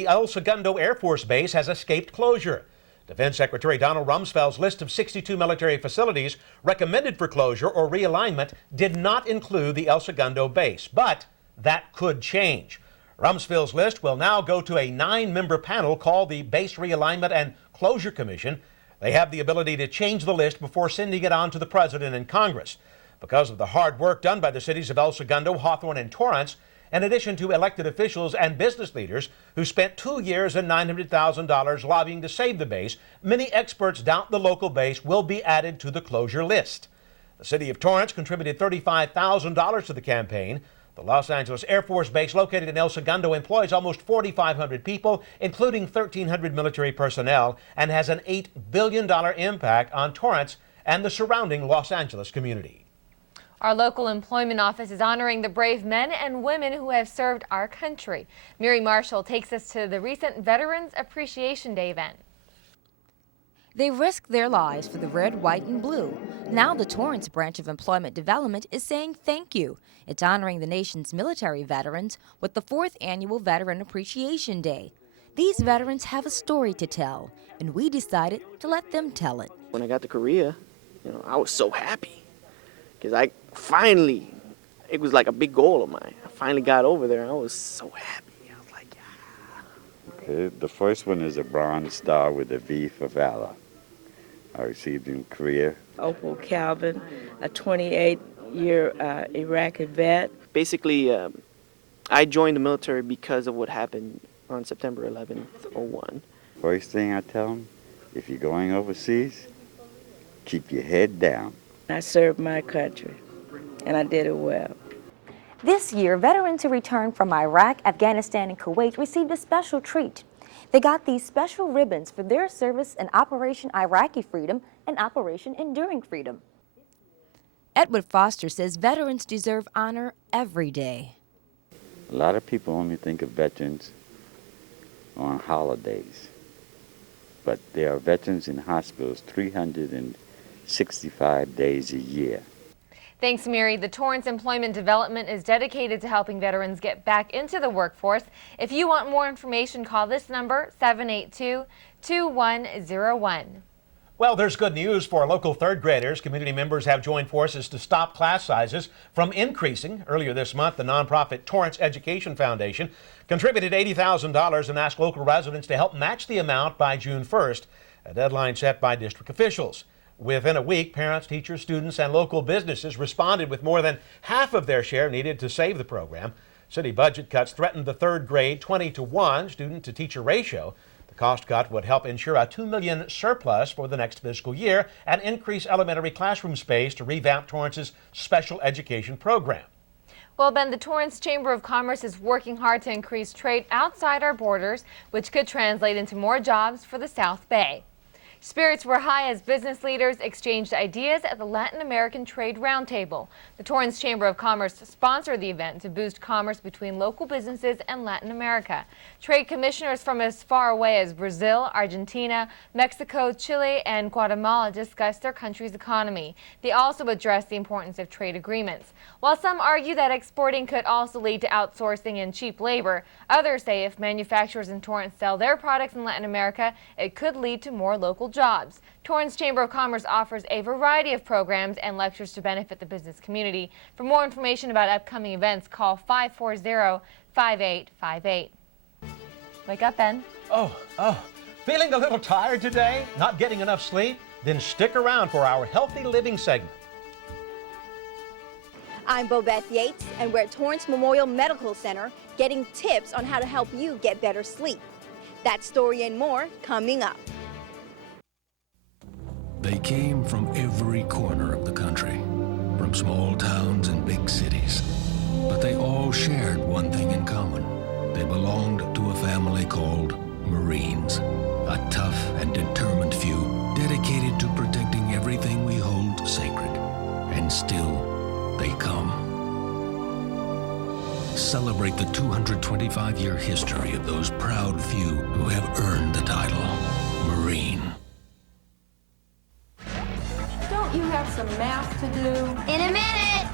The El Segundo Air Force Base has escaped closure. Defense Secretary Donald Rumsfeld's list of 62 military facilities recommended for closure or realignment did not include the El Segundo base, but that could change. Rumsfeld's list will now go to a 9-member panel called the Base Realignment and Closure Commission. They have the ability to change the list before sending it on to the President and Congress. Because of the hard work done by the cities of El Segundo, Hawthorne, and Torrance, in addition to elected officials and business leaders who spent 2 years and $900,000 lobbying to save the base, many experts doubt the local base will be added to the closure list. The city of Torrance contributed $35,000 to the campaign. The Los Angeles Air Force Base, located in El Segundo, employs almost 4,500 people, including 1,300 military personnel, and has an $8 billion impact on Torrance and the surrounding Los Angeles community. Our local employment office is honoring the brave men and women who have served our country. Mary Marshall takes us to the recent Veterans Appreciation Day event. They risked their lives for the red, white, and blue. Now the Torrance branch of Employment Development is saying thank you. It's honoring the nation's military veterans with the 4th annual Veteran Appreciation Day. These veterans have a story to tell, and we decided to let them tell it. When I got to Korea, I was so happy because I finally, it was like a big goal of mine. I finally got over there. I was so happy. I was like, yeah. Okay, the first one is a Bronze Star with a V for Valor. I received in Korea. Opal Calvin, a 28-year Iraqi vet. Basically, I joined the military because of what happened on September 11th, 01. First thing I tell them, if you're going overseas, keep your head down. I served my country, and I did it well. This year, veterans who returned from Iraq, Afghanistan, and Kuwait received a special treat. They got these special ribbons for their service in Operation Iraqi Freedom and Operation Enduring Freedom. Edward Foster says veterans deserve honor every day. A lot of people only think of veterans on holidays, but there are veterans in hospitals 365 days a year. Thanks, Mary. The Torrance Employment Development is dedicated to helping veterans get back into the workforce. If you want more information, call this number, 782-2101. Well, there's good news for local third graders. Community members have joined forces to stop class sizes from increasing. Earlier this month, the nonprofit Torrance Education Foundation contributed $80,000 and asked local residents to help match the amount by June 1st, a deadline set by district officials. Within a week, parents, teachers, students, and local businesses responded with more than half of their share needed to save the program. City budget cuts threatened the third grade 20-to-1 student-to-teacher ratio. The cost cut would help ensure a $2 million surplus for the next fiscal year and increase elementary classroom space to revamp Torrance's special education program. Well, Ben, the Torrance Chamber of Commerce is working hard to increase trade outside our borders, which could translate into more jobs for the South Bay. Spirits were high as business leaders exchanged ideas at the Latin American Trade Roundtable. The Torrance Chamber of Commerce sponsored the event to boost commerce between local businesses and Latin America. Trade commissioners from as far away as Brazil, Argentina, Mexico, Chile, and Guatemala discussed their country's economy. They also addressed the importance of trade agreements. While some argue that exporting could also lead to outsourcing and cheap labor, others say if manufacturers in Torrance sell their products in Latin America, it could lead to more local jobs. Torrance Chamber of Commerce offers a variety of programs and lectures to benefit the business community. For more information about upcoming events, call 540-5858. Wake up, Ben. Oh, feeling a little tired today? Not getting enough sleep? Then stick around for our Healthy Living segment. I'm Bobeth Yates, and we're at Torrance Memorial Medical Center getting tips on how to help you get better sleep. That story and more coming up. They came from every corner of the country, from small towns and big cities. But they all shared one thing in common. They belonged to a family called Marines, a tough and determined few dedicated to protecting everything we hold sacred. And still, they come. Celebrate the 225-year history of those proud few who have earned the title Marine. Don't you have some math to do? In a minute!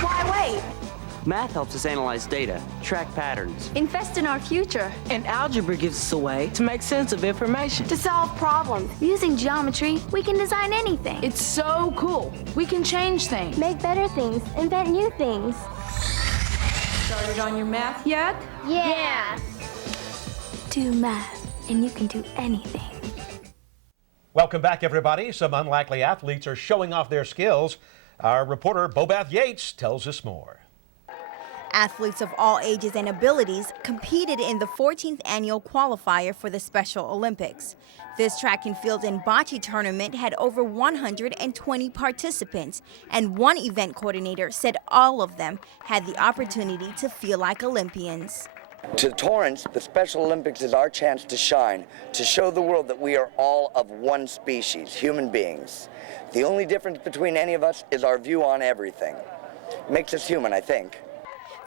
Why wait? Math helps us analyze data, track patterns. Invest in our future. And algebra gives us a way to make sense of information. To solve problems. Using geometry, we can design anything. It's so cool. We can change things. Make better things. Invent new things. Started on your math yet? Yeah. Do math, and you can do anything. Welcome back, everybody. Some unlikely athletes are showing off their skills. Our reporter, Bobeth Yates, tells us more. Athletes of all ages and abilities competed in the 14th annual qualifier for the Special Olympics. This track and field and bocce tournament had over 120 participants, and one event coordinator said all of them had the opportunity to feel like Olympians. To Torrance, the Special Olympics is our chance to shine, to show the world that we are all of one species, human beings. The only difference between any of us is our view on everything. Makes us human, I think.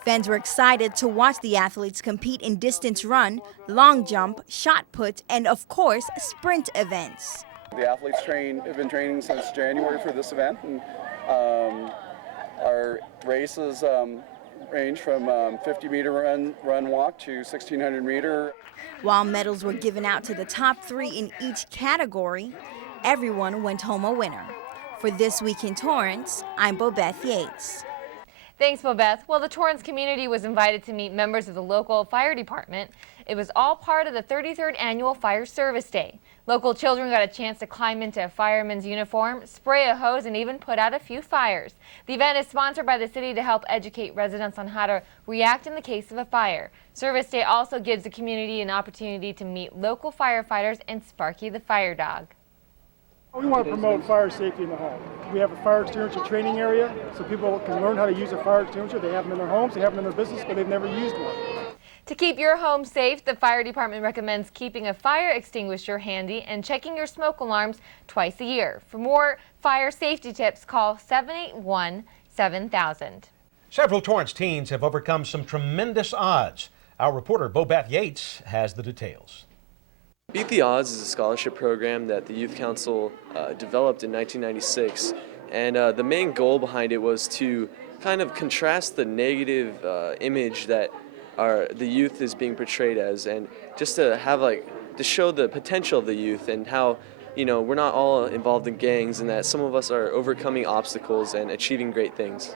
Fans were excited to watch the athletes compete in distance run, long jump, shot put, and of course, sprint events. The athletes have been training since January for this event, and our races range from 50-meter run walk to 1,600-meter. While medals were given out to the top 3 in each category, everyone went home a winner. For This Week in Torrance, I'm Bobeth Yates. Thanks, Bobeth. Well, the Torrance community was invited to meet members of the local fire department. It was all part of the 33rd Annual Fire Service Day. Local children got a chance to climb into a fireman's uniform, spray a hose, and even put out a few fires. The event is sponsored by the city to help educate residents on how to react in the case of a fire. Service Day also gives the community an opportunity to meet local firefighters and Sparky the fire dog. We want to promote fire safety in the home. We have a fire extinguisher training area so people can learn how to use a fire extinguisher. They have them in their homes, they have them in their business, but they've never used one. To keep your home safe, the fire department recommends keeping a fire extinguisher handy and checking your smoke alarms twice a year. For more fire safety tips, call 781-7000. Several Torrance teens have overcome some tremendous odds. Our reporter, Bobeth Yates, has the details. Beat the Odds is a scholarship program that the Youth Council developed in 1996, and the main goal behind it was to kind of contrast the negative image that the youth is being portrayed as, and just to have to show the potential of the youth and how, you know, we're not all involved in gangs and that some of us are overcoming obstacles and achieving great things.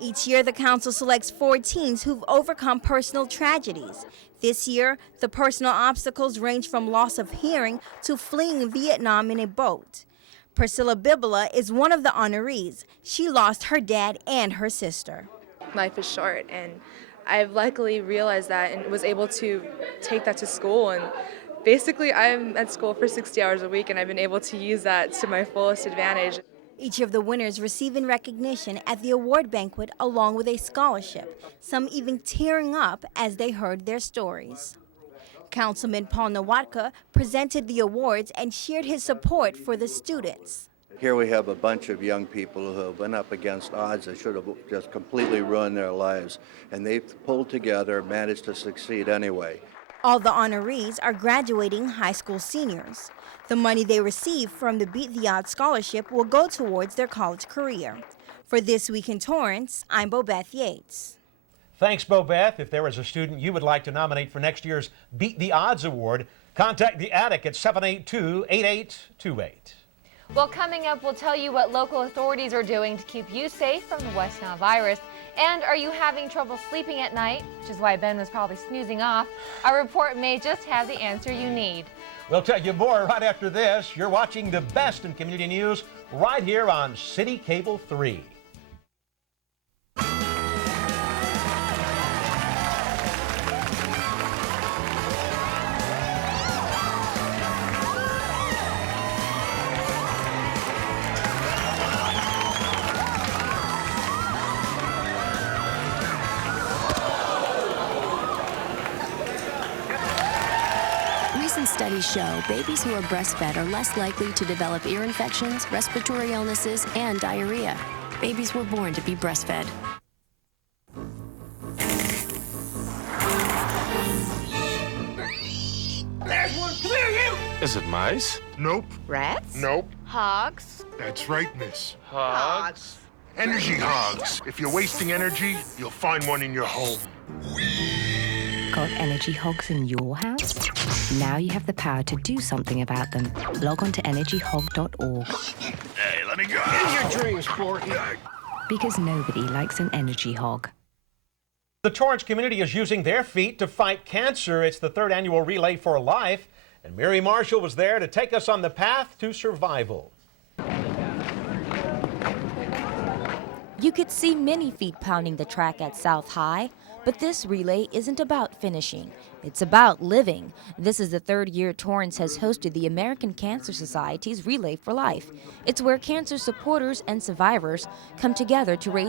Each year, the council selects 4 teens who've overcome personal tragedies. This year, the personal obstacles range from loss of hearing to fleeing Vietnam in a boat. Priscilla Bibula is one of the honorees. She lost her dad and her sister. Life is short, and I've luckily realized that and was able to take that to school. And basically, I'm at school for 60 hours a week, and I've been able to use that to my fullest advantage. Each of the winners receiving recognition at the award banquet along with a scholarship, some even tearing up as they heard their stories. Councilman Paul Nawatka presented the awards and shared his support for the students. Here we have a bunch of young people who have been up against odds that should have just completely ruined their lives, and they've pulled together, managed to succeed anyway. All the honorees are graduating high school seniors. The money they receive from the Beat the Odds scholarship will go towards their college career. For This Week in Torrance, I'm Bobeth Yates. Thanks, Bobeth. If there is a student you would like to nominate for next year's Beat the Odds Award, contact the Attic at 782-8828. Well, coming up, we'll tell you what local authorities are doing to keep you safe from the West Nile virus. And are you having trouble sleeping at night, which is why Ben was probably snoozing off? Our report may just have the answer you need. We'll tell you more right after this. You're watching the best in community news right here on City Cable 3. Recent studies show babies who are breastfed are less likely to develop ear infections, respiratory illnesses, and diarrhea. Babies were born to be breastfed. There's one! Come here, you! Is it mice? Nope. Rats? Nope. Hogs? That's right, miss. Hogs? Energy hogs. If you're wasting energy, you'll find one in your home. Got energy hogs in your house? Now you have the power to do something about them. Log on to energyhog.org. Hey, let me go! In your dreams, Porky! Because nobody likes an energy hog. The Torrance community is using their feet to fight cancer. It's the 3rd annual Relay for Life, and Mary Marshall was there to take us on the path to survival. You could see many feet pounding the track at South High, but this relay isn't about finishing. It's about living. This is the 3rd year Torrance has hosted the American Cancer Society's Relay for Life. It's where cancer supporters and survivors come together to raise